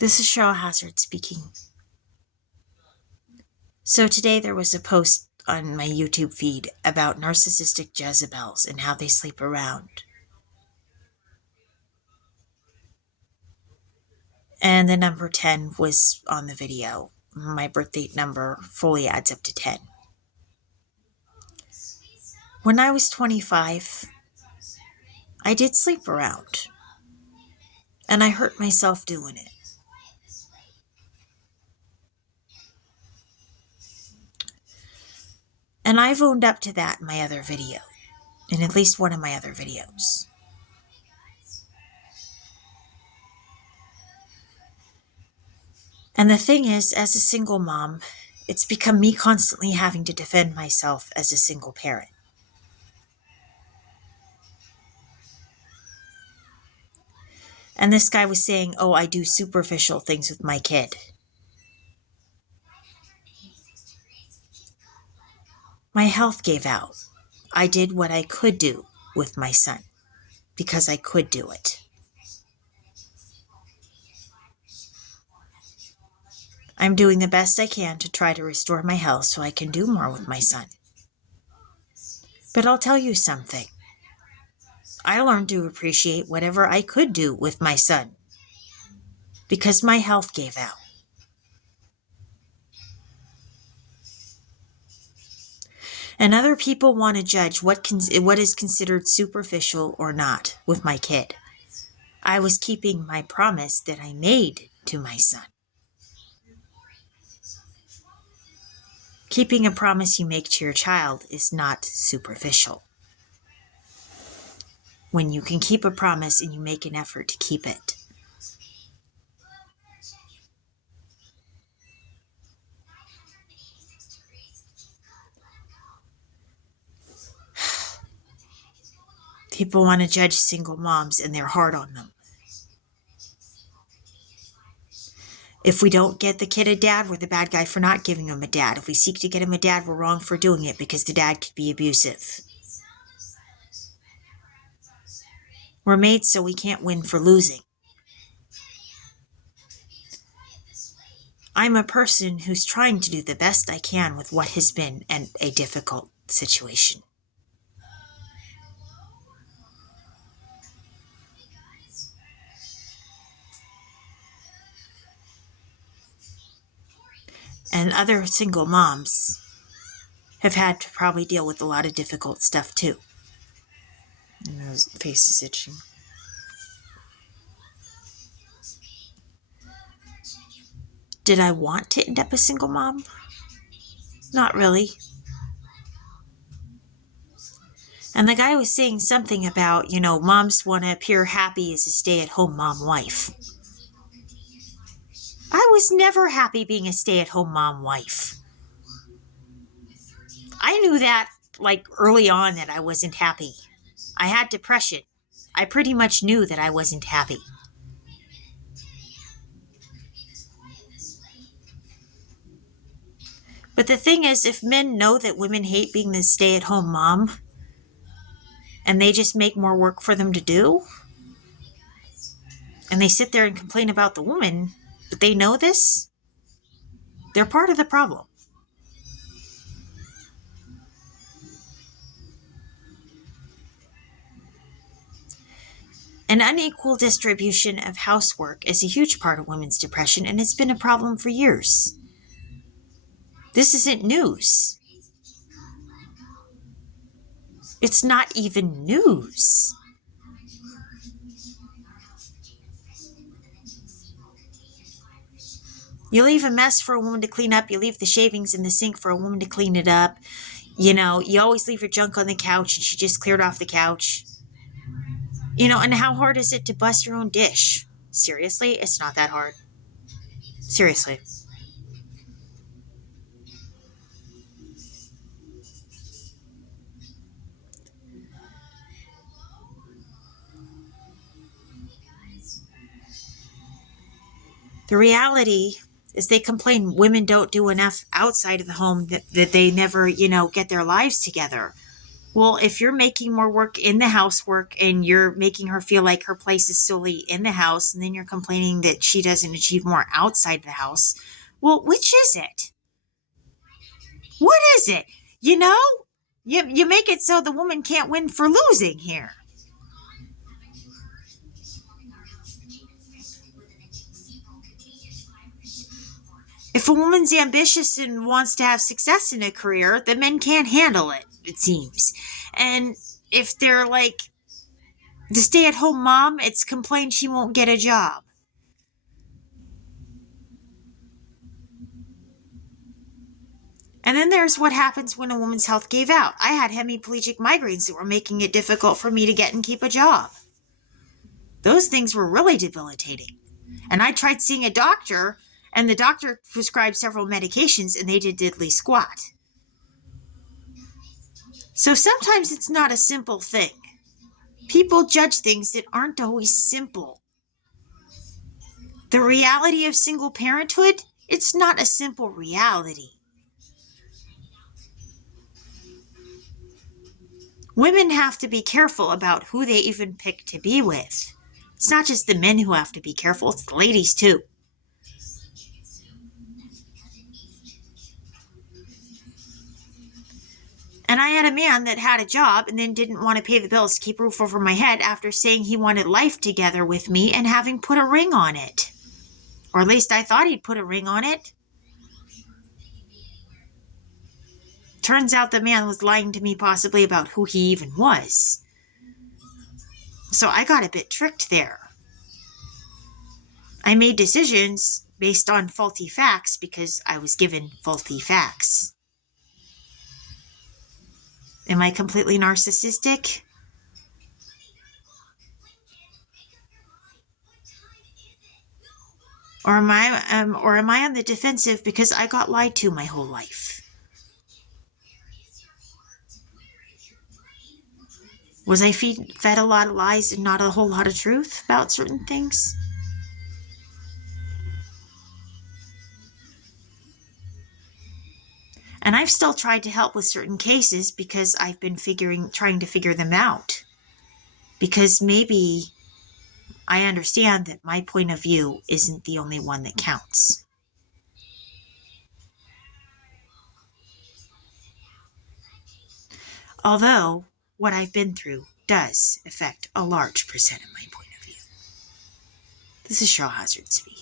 This is Cheryl Hazard speaking. So today there was a post on my YouTube feed about narcissistic Jezebels and how they sleep around. And the number 10 was on the video. My birthday number fully adds up to 10. When I was 25, I did sleep around. And I hurt myself doing it. And I've owned up to that in my other video. In at least one of my other videos. And the thing is, as a single mom, it's become me constantly having to defend myself as a single parent. And this guy was saying, oh, I do superficial things with my kid. My health gave out. I did what I could do with my son because I could do it. I'm doing the best I can to try to restore my health so I can do more with my son. But I'll tell you something. I learned to appreciate whatever I could do with my son because my health gave out. And other people want to judge what is considered superficial or not with my kid. I was keeping my promise that I made to my son. Keeping a promise you make to your child is not superficial. When you can keep a promise and you make an effort to keep it. People want to judge single moms and they're hard on them. If we don't get the kid a dad, we're the bad guy for not giving him a dad. If we seek to get him a dad, we're wrong for doing it because the dad could be abusive. We're made so we can't win for losing. I'm a person who's trying to do the best I can with what has been a difficult situation. And other single moms have had to probably deal with a lot of difficult stuff too. And his face is itching. Did I want to end up a single mom? Not really. And the guy was saying something about, moms want to appear happy as a stay-at-home mom wife. I was never happy being a stay-at-home mom wife. I knew that, early on that I wasn't happy. I had depression. I pretty much knew that I wasn't happy. But the thing is, if men know that women hate being the stay-at-home mom, and they just make more work for them to do, and they sit there and complain about the woman, but they know this, they're part of the problem. An unequal distribution of housework is a huge part of women's depression, and it's been a problem for years. This isn't news. It's not even news. You leave a mess for a woman to clean up. You leave the shavings in the sink for a woman to clean it up. You always leave your junk on the couch and she just cleared off the couch. And how hard is it to bust your own dish? Seriously, it's not that hard. Seriously. The reality is they complain women don't do enough outside of the home, that they never, get their lives together. Well, if you're making more work in the housework and you're making her feel like her place is solely in the house, and then you're complaining that she doesn't achieve more outside the house, well, which is it? What is it? You know, you make it so the woman can't win for losing here. If a woman's ambitious and wants to have success in a career, the men can't handle it, it seems. And if they're like the stay-at-home mom, it's complained she won't get a job. And then there's what happens when a woman's health gave out. I had hemiplegic migraines that were making it difficult for me to get and keep a job. Those things were really debilitating. And I tried seeing a doctor, and the doctor prescribed several medications, and they did diddly squat. So sometimes it's not a simple thing. People judge things that aren't always simple. The reality of single parenthood, it's not a simple reality. Women have to be careful about who they even pick to be with. It's not just the men who have to be careful, it's the ladies too. And I had a man that had a job and then didn't want to pay the bills to keep a roof over my head after saying he wanted life together with me and having put a ring on it. Or at least I thought he'd put a ring on it. Turns out the man was lying to me possibly about who he even was. So I got a bit tricked there. I made decisions based on faulty facts because I was given faulty facts. Am I completely narcissistic? Or am I on the defensive because I got lied to my whole life? Was I fed a lot of lies and not a whole lot of truth about certain things? And I've still tried to help with certain cases because I've been trying to figure them out. Because maybe I understand that my point of view isn't the only one that counts. Although what I've been through does affect a large percent of my point of view. This is Cheryl H speaking.